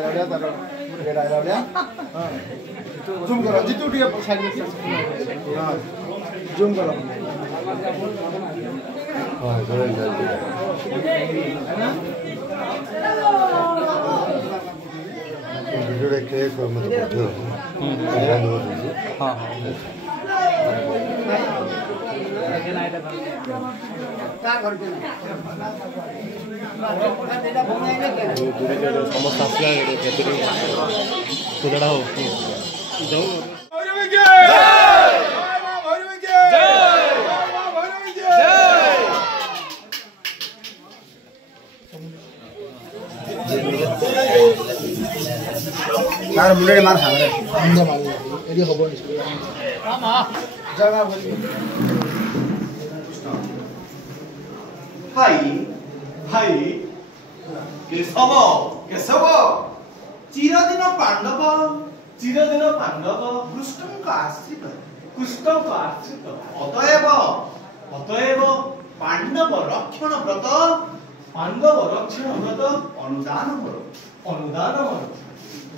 आइला तर गेट आइला जूम करो जितु टिके साइड में हां जूम करो हां जरूर वीडियो देख को मतलब हां समस्त आसला पूजाटा हो मार मुंडे मार सामने मुंडे मार एडी हबो नि मामा जगह बोली भाई भाई केशव केशव चिरदिन पांडव कृष्णଙ୍କ आश्रित अतएव पांडव रक्षण व्रत अनुदान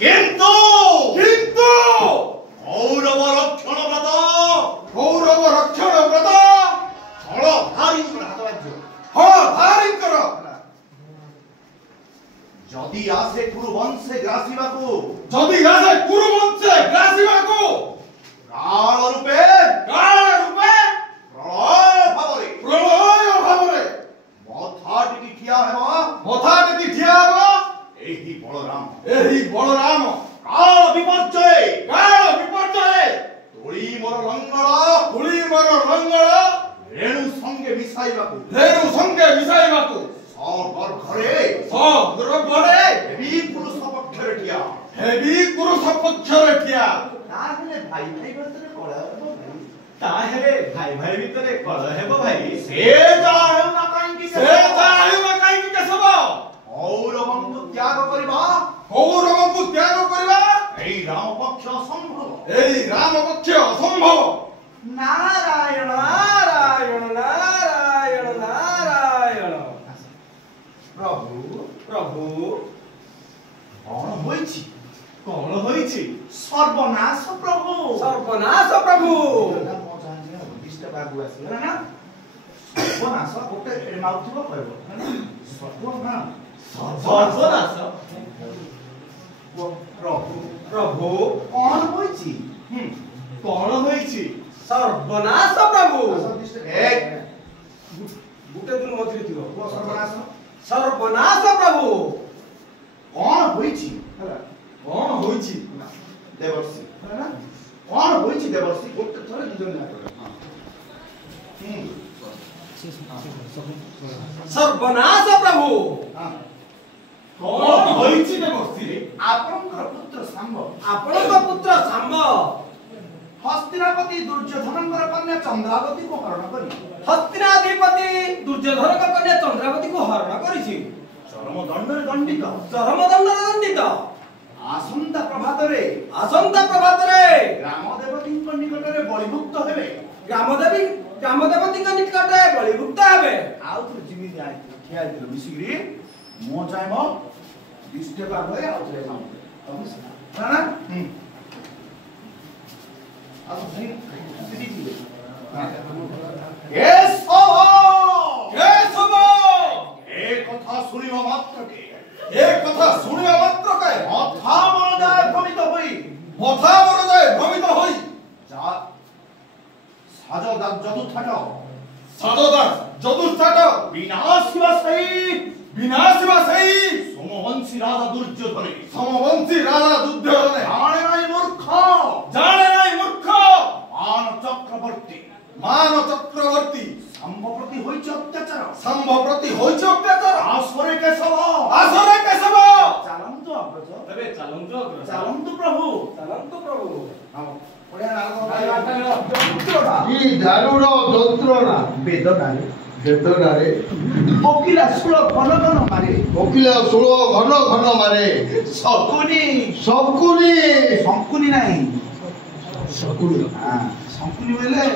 किंतु कौरव रक्षण व्रत हल भारी जदि आसे कुरुवंशे ग्रासिबाकू काल रूपे प्रलय भावरे मथाटी ठिया हेबा एही बलराम काल विपर्जय तुली मोर लंगड़ रेणु संगे मिसाइबाकू घरे हेबी पुरुष पक्षरे ठिया ताहेले भाई भितरे कलह हेबो भाई से जाहु ना काईकी केशव कौरवंकु त्याग करिबा एई राम पक्ष असंभव नारायण प्रभु कौन होईछि सर्वनाश प्रभु सर्वनाश गोटे माउथिबो कहबो सर्वनाश प्रभु कौन होईछि सर्वनाश प्रभु एक गुटे दिन मथि थिबो सर्वनाश प्रभु कौन होईछि देवर्षि कौन होईछि देवर्षि गोटे थरे दुजन सर्वनाश प्रभु कौन होईछि देवर्षि आपनकर पुत्र सांब हस्तिनापति दुर्योधनकर कन्या चंद्रावती को हरण करी चरम दंडरे दंडित आसंता प्रभातरे ग्राम देवती निकटरे बलिभुक्त हेबे आउ तो जिमी जाय खिया दिलो मिसिरी मो चाहे मो दिस्ते का होय आउ रे नाम ना आ तो भाई सिटी दिले केशव एक कथा सुनिबा मात्र के मथा मरदाय भ्रमित होई जा साजदास जदुस्थाट विनाशिवा सही सोमवंशी राजा दुर्योधन जाने नहीं मूर्ख मान चक्रवर्ती संभ प्रति होइछ अत्याचार आसरे केशव चालंतु प्रभु ई दारुड़ जंत्रणा वेदनारे कोकिला सुळ घन घन मारे शकुनी नहीं शकुनी बेले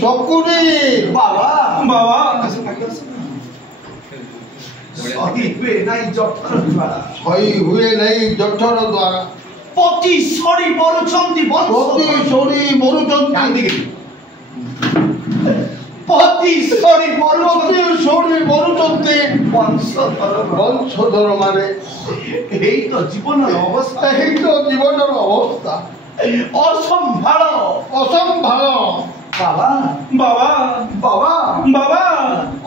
शकुनी बाबा ସହି ହୁଏ ନାହିଁ ଜଠର ଦ୍ୱାରା ସହି ହୁଏ ନାହିଁ ଜଠର ଦ୍ୱାରା ପତି ସରି ମରୁଛନ୍ତି ପ୍ରତି ସୋଡ଼ି ମରୁଛନ୍ତି ପତି ସରି ମରୁଛନ୍ତି ପ୍ରତି ସୋଡ଼ି ମରୁଛନ୍ତି ବଂଶଧର ମାନେ ଏଇ ତ ଜୀବନର ଅବସ୍ଥା ଏହି ତ ଜୀବନର ଅବସ୍ଥା ଅସମ୍ଭାଳ ଅସମ୍ଭାଳ ବାବା ବାବା ବାବା ବାବା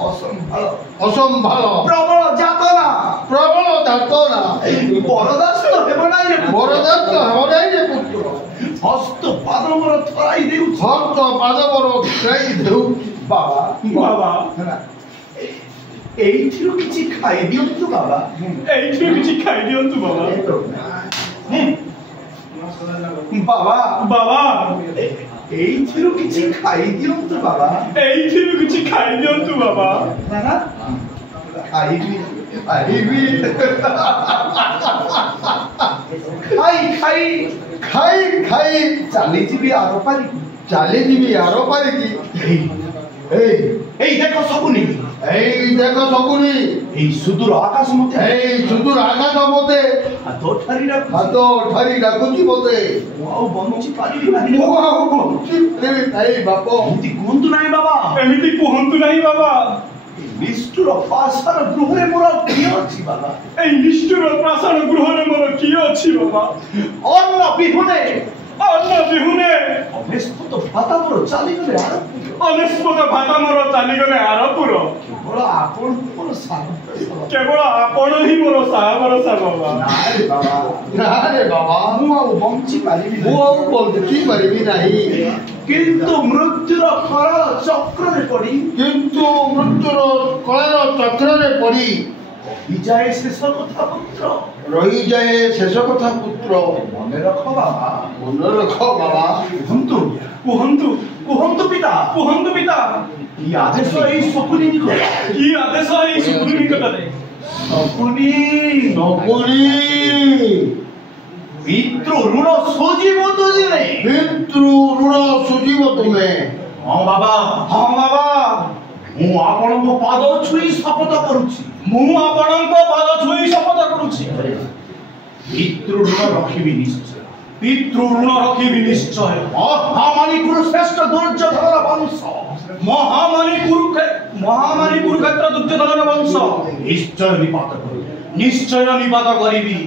ଅସମ୍ଭାଳ ଅସମ୍ଭାଳ ପ୍ରବଳ ଯାତନା ପ୍ରବଳ ଯାତନା ବରଦାସ୍ତ ହେବ ନାହିଁ ରେ ପୁତ୍ର। ବରଦାସ୍ତ ହେବ ନାହିଁ ରେ ପୁତ୍ର ହସ୍ତ ପାଦ ମୋର ଥରାଇ ଦେଉଛି ଭକ୍ତ ପାଦବର ଖାଇ ଦେଉଛି ବାବା ବାବା ହେଲା ଏଇଥିରୁ କିଛି ଖାଇ ଦିଅନ୍ତୁ ବାବା ଏଇଥିରୁ କିଛି ଖାଇ ଦିଅନ୍ତୁ ବାବା ବାବା ବାବା ଏଇଥିରୁ କିଛି ଖାଇ ଦିଅନ୍ତୁ ବାବା ଏଇଥିରୁ କିଛି ଖାଇ ଦିଅନ୍ତୁ ବାବା ନା ନା ଖାଇବି ଖାଇବି ଖାଇ ଖାଇ ଖାଇ ଖାଇ ଚାଲିଯିବି ଆର ପାରିକି ଚାଲିଯିବି ଆର ପାରିକି ଏଇ ଏଇ ଦେଖ ସବୁନି ଏଇ ଦେଖ ଶକୁନି এই সুদূর আকাশ মধ্যে এই সুদূর আকাশ মতে হাত ঠারি রাখো হাত ঠারি ডাকুছি মতে ଆଉ ବଞ୍ଚି ପାରିବି ନାହିଁ ମୁଁ ଆଉ ବଞ୍ଚିପାରିବି ନାହିଁ ବାପ ଏମିତି କୁହନ୍ତୁ ନାହିଁ ବାବା ଏମିତି କୁହନ୍ତୁ ନାହିଁ ବାବା ନିଷ୍ଠୁର ପାଷାଣ ଗୃହରେ ମୋର କିଏ ଅଛି ବାବା ଏଇ ନିଷ୍ଠୁର ପ୍ରାସାଦ ଗୃହରେ ମୋର କିଏ ଅଛି ବାବା ଅନ୍ନ ବିହୁନେ ଅନ୍ନ ବିହୁନେ ଅଭେସ୍ପତ ଭାତା ମୋର ଚାଲିଗଲେ ଆରପୁର ଅନେସ୍ପଦ ଭାତା ମୋର ଚାଲିଗଲେ ଆରପୁର କେବଳ ଆପଣ ମୋର ସାହସ କେବଳ ଆପଣ ହିଁ ମୋର ସାହା ଭରସା ବାବା ନାରେ ବାବା ନାରେ ବାବା ମୁଁ ଆଉ ବଞ୍ଚି ପାରିବି ମୁଁ ଆଉ ବଞ୍ଚିପାରିବି ନାହିଁ କିନ୍ତୁ ମୃତ୍ୟୁର କଳ ଚକ୍ରରେ ପଡ଼ି କିନ୍ତୁ ମୃତ୍ୟୁର କଳାର ଚକ୍ରରେ ପଡ଼ି ବିଜୟ ଶେଷ କଥା ପୁତ୍ର ରହିଯାଏ ଶେଷ କଥା ପୁତ୍ର ମନେ ରଖ ବାବା ମନେ ରଖ ବାବା କୁହନ୍ତୁ କୁହନ୍ତୁ କୁହନ୍ତୁ ପିତା କୁହନ୍ତୁ ପିତା କି ଆଦେଶ ଏଇ ଶକୁନି ନିକଟ କି ଆଦେଶ ଏଇ ଶକୁନି ନିକଟରେ ଶକୁନି ଶକୁନି ପିତୃ ଋଣ ସୁଜିବ ତୁଜିରେ ପିତୃ ଋଣ ସୁଝିବ ତୁମେ ହଁ ବାବା ମୁଁ ଆପଣଙ୍କ ପାଦ ଛୁଇଁ ଶପଥ କରୁଛି ମୁଁ ଆପଣଙ୍କ ପାଦ ଛୁଇଁ ଶପଥ କରୁଛି ପିତୃ ଋଣ ରଖିବି ନିଶ୍ଚୟ ପିତୃ ଋଣ ରଖିବି ନିଶ୍ଚୟ ମହାମାରୀ କୁରୁଶ୍ରେଷ୍ଠ ଦୁର୍ଯ୍ୟୋଧନର ବଂଶ ମହାମାରୀ କୁରୁକ୍ଷେତ୍ର ଦୁର୍ଯ୍ୟୋଧନର ବଂଶ ନିଶ୍ଚୟ ନିପାତ କରିବି ନିଶ୍ଚୟ ନିପାତ କରିବି